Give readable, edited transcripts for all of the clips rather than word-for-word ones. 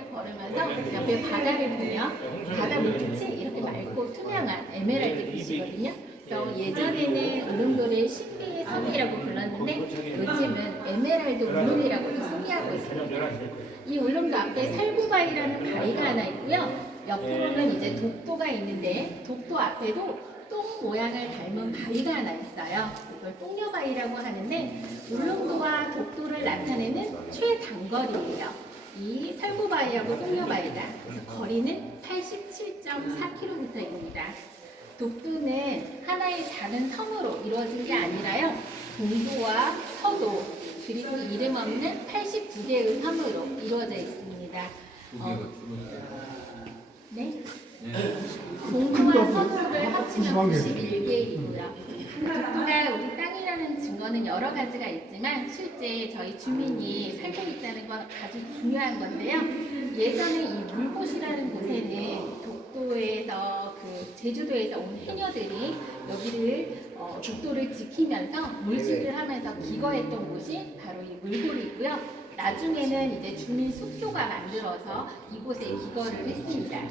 길을 걸으면서 옆에 바다를 보면 바다 물빛이 이렇게 맑고 투명한 에메랄드 빛이거든요. 그래서 예전에는 울릉도를 신비의 섬이라고 불렀는데 요즘은 에메랄드 울릉이라고도 소개하고 있습니다. 이 울릉도 앞에 살구바위라는 바위가 하나 있고요. 옆으로는 이제 독도가 있는데 독도 앞에도 똥 모양을 닮은 바위가 하나 있어요. 이걸 똥녀바위라고 하는데 울릉도와 독도를 나타내는 최단거리예요. 이 살구바위하고 똥녀바위가. 그래서 거리는 87.4km입니다. 독도는 하나의 작은 섬으로 이루어진 게 아니라요. 동도와 서도 그리고 이름 없는 89개의 섬으로 이루어져 있습니다. 네? 동도와 서도를 합치면 91개이고요. 독도가 우리 땅이라는 증거는 여러 가지가 있지만 실제 저희 주민이 살고 있다는 건 아주 중요한 건데요. 예전에 이 물곳이라는 곳에는 독도에서 제주도에서 온 해녀들이 여기를 독도를 지키면서 물질을 하면서 기거했던 곳이 바로 이 물골이고요. 나중에는 이제 주민 숙소가 만들어서 이곳에 기거를 했습니다.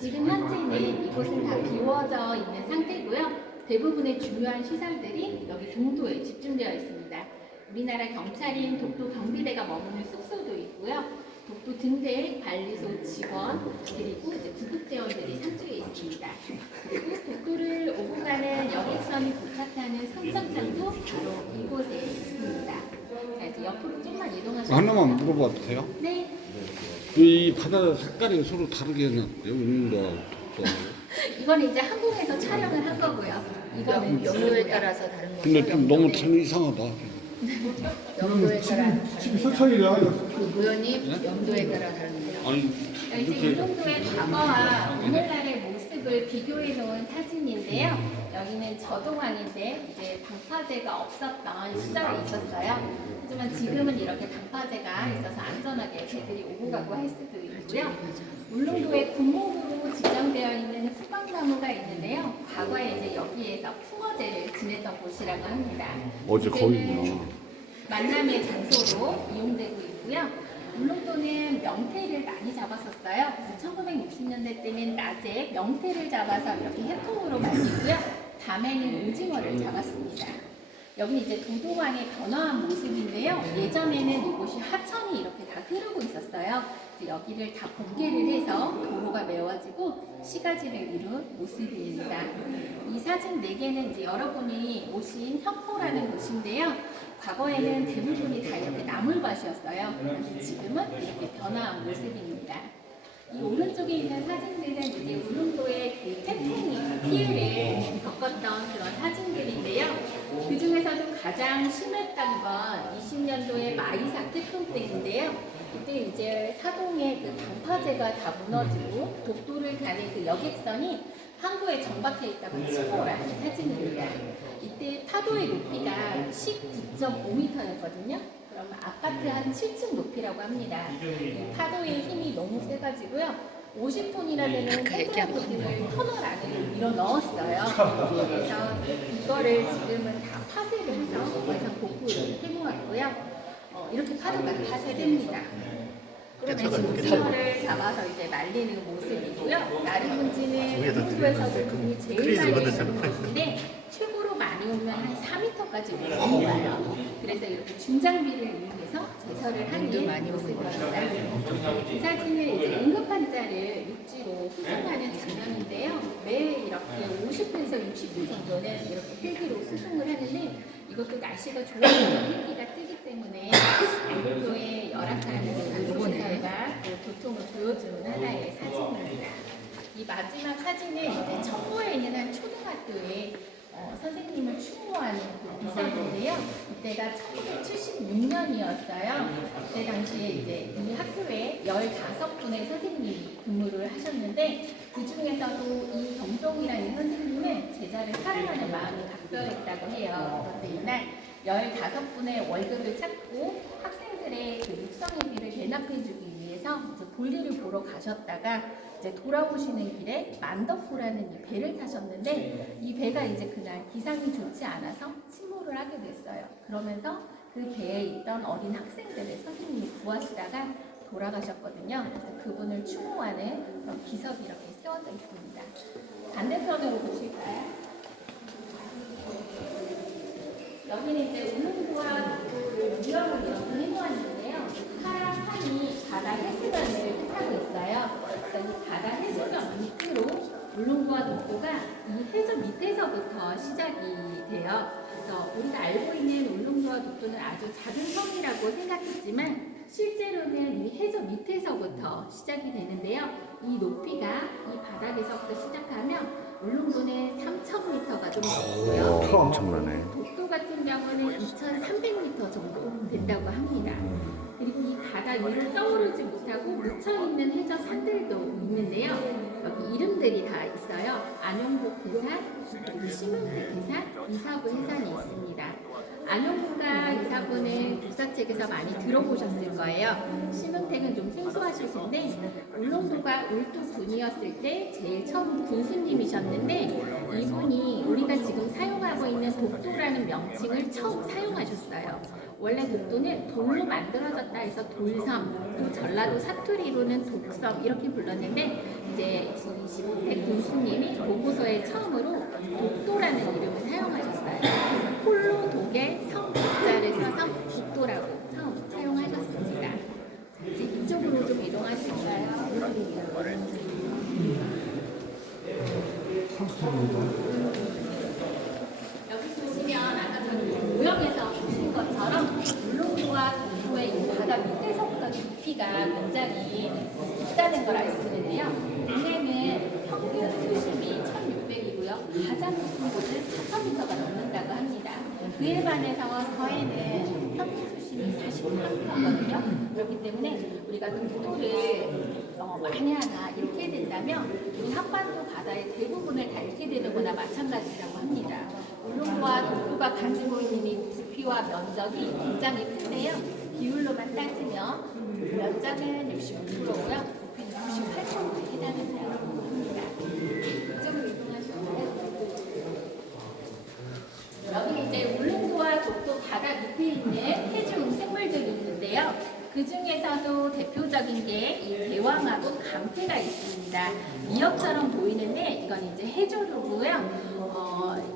지금 현재는 이곳은 다 비워져 있는 상태고요. 대부분의 중요한 시설들이 여기 동도에 집중되어 있습니다. 우리나라 경찰인 독도 경비대가 머무는 숙소도 있고요. 독도 등대 관리소 직원 그리고 이제 구급대원들이 상주해 있습니다. 그리고 독도를 오고 가는 여객선이 도착하는 선착장도 바로 이곳에 있습니다. 자, 이제 옆으로 좀만 이동하시면 하나만 물어봐도 돼요? 네. 이 바다 색깔이 서로 다르게 해놨대요. 울릉도하고 독도하고. 이거는 이제 항공에서 촬영을 한 거고요. 이거는 연도에 따라서 다른 거죠. 근데 좀 너무 참 이상하다. 연도에 따라 지금 설정이라 우연히 연도에 따라 다른 거예요. 아니 이제 이 정도의 과거와 오늘날의 모습을 비교해 놓은 사진인데요. 여기는 저동항인데 이제 방파제가 없었던 시절이 있었어요. 하지만 지금은 이렇게 방파제가 있어서 안전하게 배들이 오고 가고 할 수도 있고요. 울릉도에 군목으로 지정되어 있는 후방나무가 있는데요. 과거에 이제 여기에서 풍어제를 지냈던 곳이라고 합니다. 어제 이제는 거기구나. 만남의 장소로 이용되고 있고요. 울릉도는 명태를 많이 잡았었어요. 그래서 1960년대 때는 낮에 명태를 잡아서 이렇게 해통으로 말리고요. 밤에는 오징어를 잡았습니다. 여기 이제 도동항의 변화한 모습인데요. 예전에는 이곳이 하천이 이렇게 다 흐르고 있었어요. 여기를 다 복개를 해서 도로가 메워지고 시가지를 이룬 모습입니다. 이 사진 4개는 이제 여러분이 오신 혁포라는 곳인데요. 과거에는 대부분이 다 이렇게 나물밭이었어요. 그런데 지금은 이렇게 변화한 모습입니다. 이 오른쪽에 있는 사진들은 이제 울릉도의 그 태풍이 피해를 겪었던 그런 사진들인데요. 그 중에서도 가장 심했던 건 20년도의 마이삭 태풍 때인데요. 이때 이제 사동의 그 방파제가 다 무너지고 독도를 가는 그 여객선이 항구에 정박해 있다가 침몰한 사진입니다. 이때 파도의 높이가 19.5m였거든요. 그러면 아파트 한 7층 높이라고 합니다. 이 파도의 힘이 너무 세가지고요. 50톤이나 되는 탱크보트를 터널 안에 밀어 넣었어요. 그래서 이거를 지금은 다 파쇄를 해서 완전 복구를 해놓았고요. 이렇게 파도가 파쇄됩니다. 그러면 지금 오징어를 잡아서 이제 말리는 모습이고요. 나리문지는 울릉도에서도 돈이 제일 많이 오는 곳인데 최고로 많이 오면 한 4m까지 올라와요. 그래서 이렇게 중장비를 이용해서 제설을 하는 모습입니다. 이 사진은 이제 응급환자를 육지로 수송하는 장면인데요. 매일 이렇게 50분에서 60분 정도는 이렇게 헬기로 수송을 하는데 이것도 날씨가 좋으면 헬기가 뜨기 때문에 울릉도의 열악한 시설과 교통을 보여주는 하나의 사진입니다. 이 마지막 사진은 이제 청보에 있는 한 초등학교에 선생님을 추모하는 그 비석인데요. 이때가 1976년이었어요. 그때 당시에 이제 이 학교에 15분의 선생님이 근무를 하셨는데 그 중에서도 이 경종이라는 선생님은 제자를 사랑하는 마음이 각별했다고 해요. 그런데 이날 15분의 월급을 찾고 학생들의 그 육성회비를 대납해주기 위해서 이제 볼일을 보러 가셨다가 이제 돌아오시는 길에 만덕호라는 이 배를 타셨는데 이 배가 이제 그날 기상이 좋지 않아서 침몰을 하게 됐어요. 그러면서 그 배에 있던 어린 학생들을 선생님이 구하시다가 돌아가셨거든요. 그래서 그분을 추모하는 그런 기석이 이렇게 세워져 있습니다. 반대편으로 보실까요? 여기는 이제 울릉도와 독도를 유형을 이렇게 해놓았는데요. 파란 판이 바다 해수면을 뜻하고 있어요. 그래서 이 바다 해수면 밑으로 울릉도와 독도가 이 해저 밑에서부터 시작이 돼요. 그래서 우리가 알고 있는 울릉도와 독도는 아주 작은 섬이라고 생각했지만 실제로는 이 해저 밑에서부터 시작이 되는데요. 이 높이가 이 바닥에서부터 시작하면 울릉도는 3,000m가 좀 넘고요. 엄청나네. 독도 같은 경우는 2,300m 정도 된다고 합니다. 그리고 이 바다 위로 떠오르지 못하고 묻혀있는 해저 산들도 있는데요. 여기 이름들이 다 있어요. 안용복 해산, 그리고 심은택 해산, 이사부 해산이 있습니다. 안용복과 이사부는 국사책에서 많이 들어보셨을 거예요. 심은택은 좀 생소하실 텐데 울릉도가 울두군이었을 때 제일 처음 군수님이셨는데 이분이 우리가 지금 사용하고 있는 독도라는 명칭을 처음 사용하셨어요. 원래 독도는 돌로 만들어졌다 해서 돌섬, 또 전라도 사투리로는 독섬 이렇게 불렀는데 이제 심은택 군수님이 보고서에 처음으로 독도라는 이름을 사용하셨어요. 홀로 독에 성 독자를 써서 독도라고 처음 사용하셨습니다. 이제 이쪽으로 좀 이동하실까요? 여기 보시면 아까 저희 모형에서 보신 것처럼 울릉도와 독도의 이 바다 밑에서부터 깊이가 굉장히 깊다는 걸 알 수 있는데요. 동해는 평균 수심이 1,600이고요. 가장 높은 곳은 4,000m가 넘는다고 합니다. 그에 반해서 서해는 평균 수심이 48m거든요. 그렇기 때문에 우리가 독도를 만약에 이렇게 된다면 이 한반도 바다의 대부분을 다 잃게 되는 거나 마찬가지라고 합니다. 울릉도와 독도가 가지고 있는 이 부피와 면적이 굉장히 큰데요. 비율로만 따지면 면적은 65%고요. 부피는 98%에 해당한다고 합니다. 이쪽으로 이동하시면 여기 이제 울릉도와 독도 바다 밑에 있는 해중 생물들이 있는데요. 그 중에서도 대표적인 게 이 대왕하고 강태가 있습니다. 미역처럼 보이는데 이건 이제 해조류고요.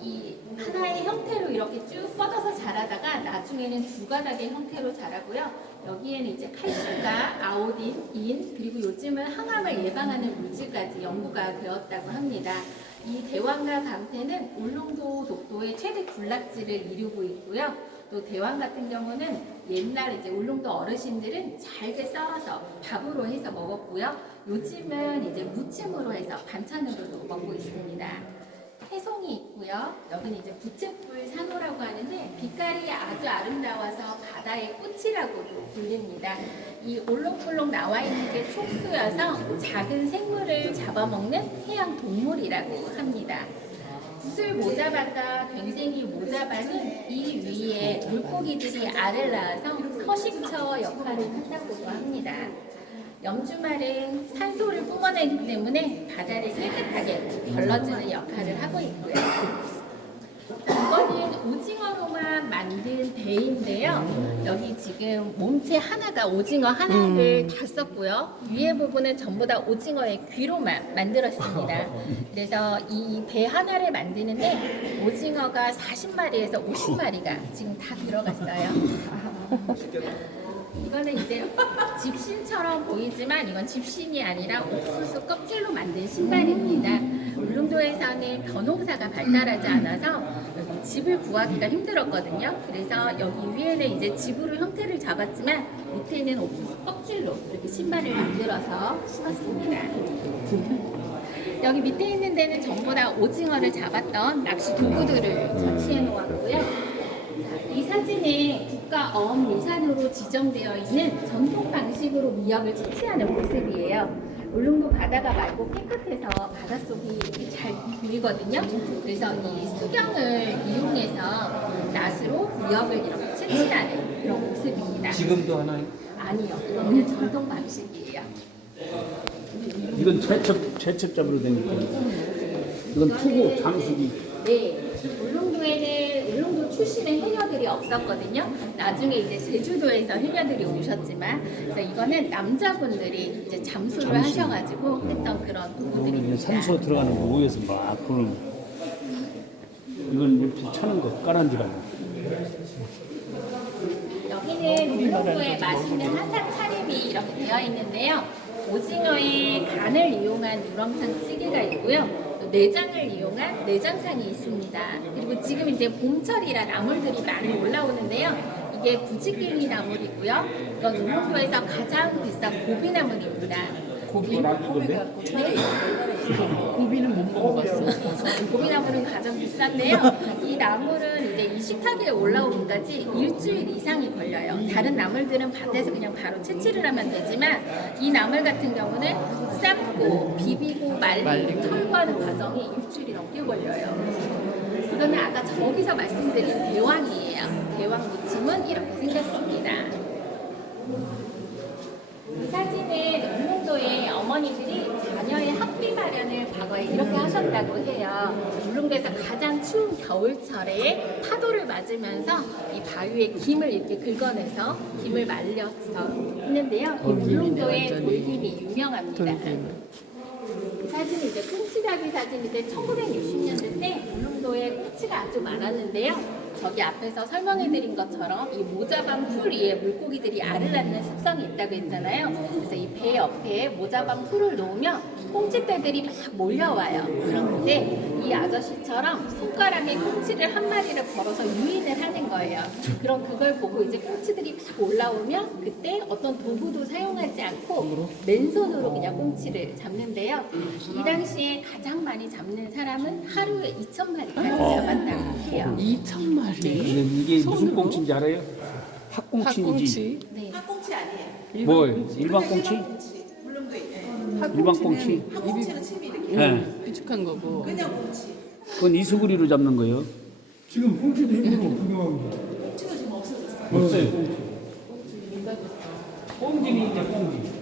이 하나의 형태로 이렇게 쭉 뻗어서 자라다가 나중에는 두 가닥의 형태로 자라고요. 여기에는 이제 칼슘과 아오딘, 인, 그리고 요즘은 항암을 예방하는 물질까지 연구가 되었다고 합니다. 이 대왕과 강태는 울릉도 독도의 최대 군락지를 이루고 있고요. 또 대왕 같은 경우는 옛날 이제 울릉도 어르신들은 잘게 썰어서 밥으로 해서 먹었고요. 요즘은 이제 무침으로 해서 반찬으로도 먹고 있습니다. 해송이 있고요. 여기는 이제 부채불 산호라고 하는데 빛깔이 아주 아름다워서 바다의 꽃이라고도 불립니다. 이 올록볼록 나와 있는 게 촉수여서 작은 생물을 잡아먹는 해양 동물이라고 합니다. 붓을 모자바다, 괭생이 모자바는 이 위에 물고기들이 알을 낳아서 서식처 역할을 한다고도 합니다. 염주말은 산소를 뿜어내기 때문에 바다를 깨끗하게 걸러주는 역할을 하고 있고요. 이거는 오징어로만 만든 배인데요. 여기 지금 몸체 하나가 오징어 하나를 다 썼고요. 위에 부분은 전부 다 오징어의 귀로만 만들었습니다. 그래서 이 배 하나를 만드는데 오징어가 40마리에서 50마리가 지금 다 들어갔어요. 이거는 이제 집신처럼 보이지만 이건 집신이 아니라 옥수수 껍질로 만든 신발입니다. 울릉도에서는 벼농사가 발달하지 않아서 여기 집을 구하기가 힘들었거든요. 그래서 여기 위에는 이제 집으로 형태를 잡았지만 밑에는 옥수수 껍질로 이렇게 신발을 만들어서 신었습니다. 여기 밑에 있는 데는 전부 다 오징어를 잡았던 낚시 도구들을 전시해 놓았고요. 이 사진은 국가어업유산으로 지정되어 있는 전통 방식으로 미역을 채취하는 모습이에요. 울릉도 바다가 맑고 깨끗해서 바닷속이 이렇게 잘 보이거든요. 그래서 이 수경을 이용해서 낫으로 미역을 이렇게 채취하는 그런 모습입니다. 지금도 하나요? 아니요, 이거는 전통 방식이에요. 이건 채첩잡으로 되니까. 이건 푸고 장수기. 네, 울릉도에는 울릉도 출신의 해녀들이 없었거든요. 나중에 이제 제주도에서 해녀들이 오셨지만, 그래서 이거는 남자분들이 이제 잠수를 하셔가지고 했던 그런 도구들입니다. 산소 들어가는 거 위에서 막 그러는 거. 이건 이렇게 차는 거 까란지라고. 여기는 울릉도에 맛있는 한상 차림이 이렇게 되어 있는데요. 오징어의 간을 이용한 우렁창 찌개가 있고요. 또 내장을 이용한 내장탕이 있습니다. 그리고 지금 이제 봄철이라 나물들이 많이 올라오는데요. 이게 부지깽이 나물이고요. 이건 울릉도에서 가장 비싼 고비나물입니다. 고기가 이건데? 고비는 못 먹어봤어. 고비나물은 가장 비싼데요. 이 나물은 이제 이 식탁에 올라오기까지 일주일 이상이 걸려요. 다른 나물들은 밭에서 그냥 바로 채취를 하면 되지만 이 나물 같은 경우는 삶고 비비고 말리고 털고하는 과정이 일주일이 넘게 걸려요. 이거는 아까 저기서 말씀드린 대왕이에요. 대왕 무침은 이렇게 생겼습니다. 이 사진은 울릉도의 어머니들이 자녀의 학비 마련을 과거에 이렇게 하셨다고 해요. 울릉도에서 가장 추운 겨울철에 파도를 맞으면서 이 바위에 김을 이렇게 긁어내서 김을 말려서 했는데요. 이 울릉도의 돌김이 유명합니다. 이 사진이 이제 꽁치닭이 사진인데 1960년대 때 울릉도에 꽁치가 아주 많았는데요. 저기 앞에서 설명해드린 것처럼 이 모자반 풀 위에 물고기들이 알을 낳는 습성이 있다고 했잖아요. 그래서 이 배 옆에 모자반 풀을 놓으면 꽁치떼들이 막 몰려와요. 그런데 이 아저씨처럼 손가락에 꽁치를 한 마리를 걸어서 유인을 하는 거예요. 그럼 그걸 보고 이제 꽁치들이 막 올라오면 그때 어떤 도구도 사용하지 않고 맨손으로 그냥 꽁치를 잡는데요. 이 당시에 가장 많이 잡는 사람은 하루에 2,000마리까지 잡았다고 해요. 2,000마리. 이게 무슨 꽁치인지 알아요? 학꽁치인지. 네. 꽁치 아니에요. 뭐 일반 꽁치? 물론도 일반 꽁치. 꽁치는 침이 이렇게 네. 비축한 거고. 그냥 꽁치. 그건 이수구리로 잡는 거예요. 지금 꽁치도 있는 거 구경합니다. 꽁치가 지금 없어졌어요. 없어요. 꽁지는 이제 꽁지.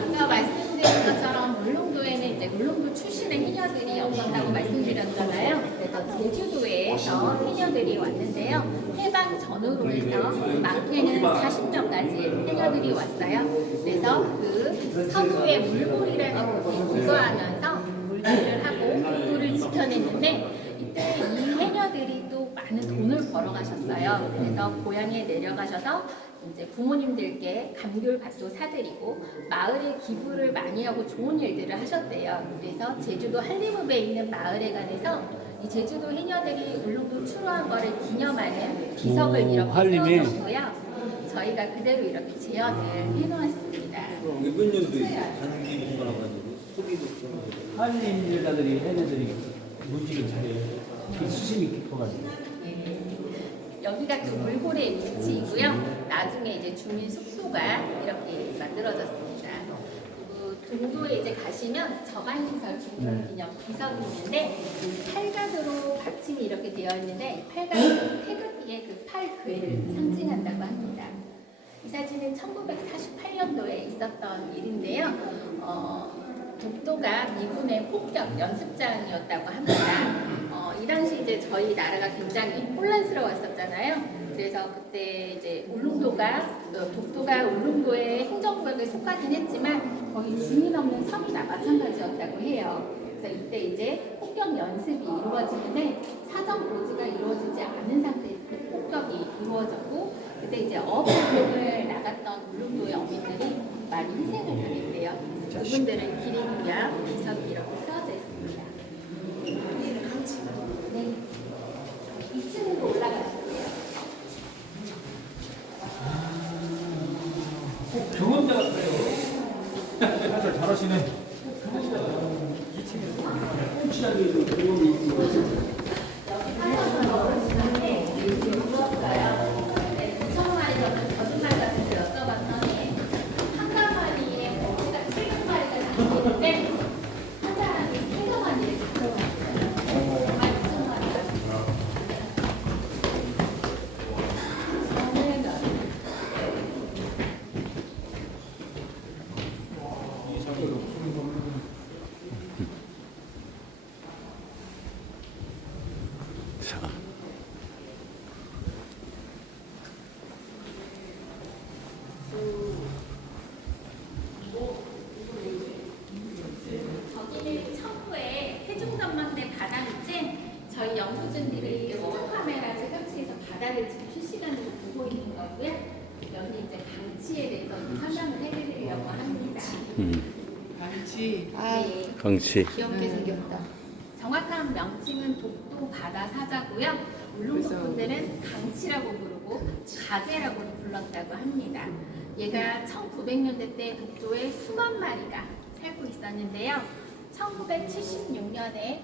아까 말씀드린 것처럼 울릉도에는 이제 울릉도 출신의 해녀들이 없었다고 말씀드렸잖아요. 그래서 제주도에서 해녀들이 왔는데요. 해방 전후로 해서 많게는 40명까지 해녀들이 왔어요. 그래서 그 서부의 물골이라는 곳에 기거하면서 물질을 하고 국도를 지켜냈는데 이때 이 해녀들이 또 많은 돈을 벌어가셨어요. 그래서 고향에 내려가셔서 이제 부모님들께 감귤밭도 사드리고 마을에 기부를 많이 하고 좋은 일들을 하셨대요. 그래서 제주도 한림읍에 있는 마을에 관해서 이 제주도 해녀들이 울릉도 출호한 거를 기념하는 비석을 이렇게 한림에? 세워줬고요. 저희가 그대로 이렇게 재현을 해놓았습니다. 몇 년도에 단기 목사라가지고 소비도 그런 거. 한림 여자들이 해녀들이 물질을 잘해요. 그 수심이 깊어가지고. 여기가 그 물고래 위치이고요. 나중에 이제 주민 숙소가 이렇게 만들어졌습니다. 그리고 동도에 이제 가시면 저반시설 기념 비석이 있는데 이 팔각으로 받침이 이렇게 되어 있는데 팔각은 태극기의 그 팔글을 상징한다고 합니다. 이 사진은 1948년도에 있었던 일인데요. 독도가 미군의 폭격 연습장이었다고 합니다. 이 당시 이제 저희 나라가 굉장히 혼란스러웠었잖아요. 그래서 그때 이제 독도가 울릉도의 행정구역에 속하긴 했지만 거의 주민 없는 섬이나 마찬가지였다고 해요. 그래서 이때 이제 폭격 연습이 이루어지는데 사전 고지가 이루어지지 않은 상태에서 그 폭격이 이루어졌고 그때 이제 어업을 나갔던 울릉도의 어민들이 많이 희생을 당했대요. 그분들은 기리누야 비석이 이렇게 세워져 있습니다. 네. 2층으로 올라가실게요. 경험자 같아요. 다들 잘하시네. 꽁치라기에도 경험이 있고. 여기 사연은 어르신한테 물었어요. 네, 2,000마리 정도 거짓말 같아서 여쭤봤더니 한 가마리에 꽁치가 700마리가 담기는데 한 사람이 3가마리를 가져갔어요. 정말 2,000마리가. 자, 많지. 네, 강치. 귀엽게 생겼다. 정확한 명칭은 독도 바다 사자고요. 울릉도 분들은 강치라고 부르고 가재라고 불렀다고 합니다. 얘가 1900년대 때 독도에 수만 마리가 살고 있었는데요. 1976년에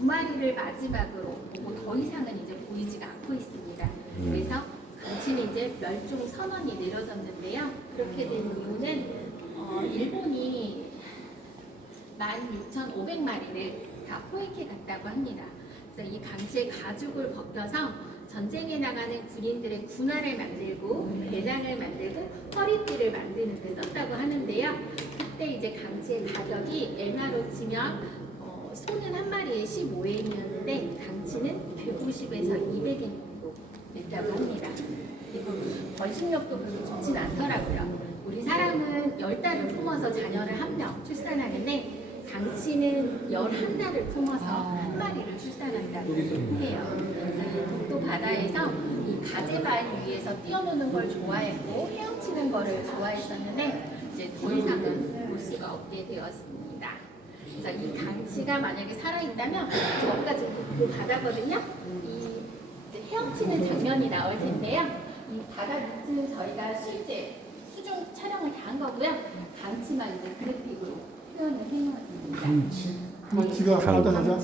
2마리를 마지막으로 보고 더 이상은 이제 보이지가 않고 있습니다. 그래서 강치는 이제 멸종 선언이 내려졌는데요. 그렇게 된 이유는 일본이 16,500마리를 다 포획해 갔다고 합니다. 그래서 이 강치의 가죽을 벗겨서 전쟁에 나가는 군인들의 군화를 만들고 배낭을 만들고 허리띠를 만드는 데 썼다고 하는데요. 그때 이제 강치의 가격이 엔화로 치면 소는 한 마리에 15엔이었는데 강치는 150에서 200엔 정도 됐다고 합니다. 그리고 번식력도 별로 좋진 않더라고요. 우리 사람은 10달을 품어서 자녀를 1명 출산하는데 강치는 11달을 품어서 한 마리를 출산한다고 해요. 독도 바다에서 이 가재바위 위에서 뛰어노는 걸 좋아했고 헤엄치는 거를 좋아했었는데 이제 더 이상은 볼 수가 없게 되었습니다. 그래서 이 강치가 만약에 살아있다면 저기가 지금 독도 바다거든요. 이 이제 헤엄치는 장면이 나올 텐데요. 이 바다 밑은 저희가 실제 수중 촬영을 다 한 거고요. 강치만 이제 그래픽으로 표현을 해놓았습니다. 강치가 바다 사자.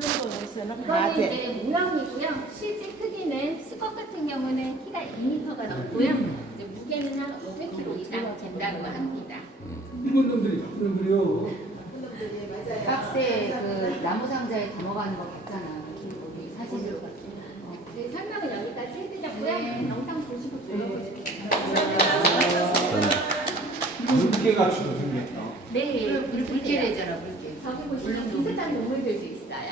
이거는 이제 모형이고요. 실제 크기는 수컷 같은 경우는 키가 2m가 넘고요. 이제 무게는 한 500kg 이상 된다고 합니다. 일본 놈들이 나쁜 놈들이요. 박스에 그 나무 상자에 담아가는 거 봤잖아. 우리 사진으로. 네, 설명은 여기까지 해드렸고요. 영상 보시고 들어보시면 물개가 주로 생겼다. 네, 물개 되잖아, 물개. 저기 보시면 비슷한 동물들도 있어요.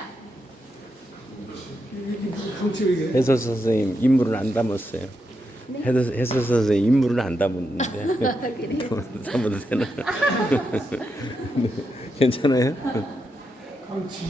강치가 이게. 해설 선생님 인물을 안 담았어요. 해설 선생님 인물을 안 담았는데 담아도 되나? 괜찮아요? 강치.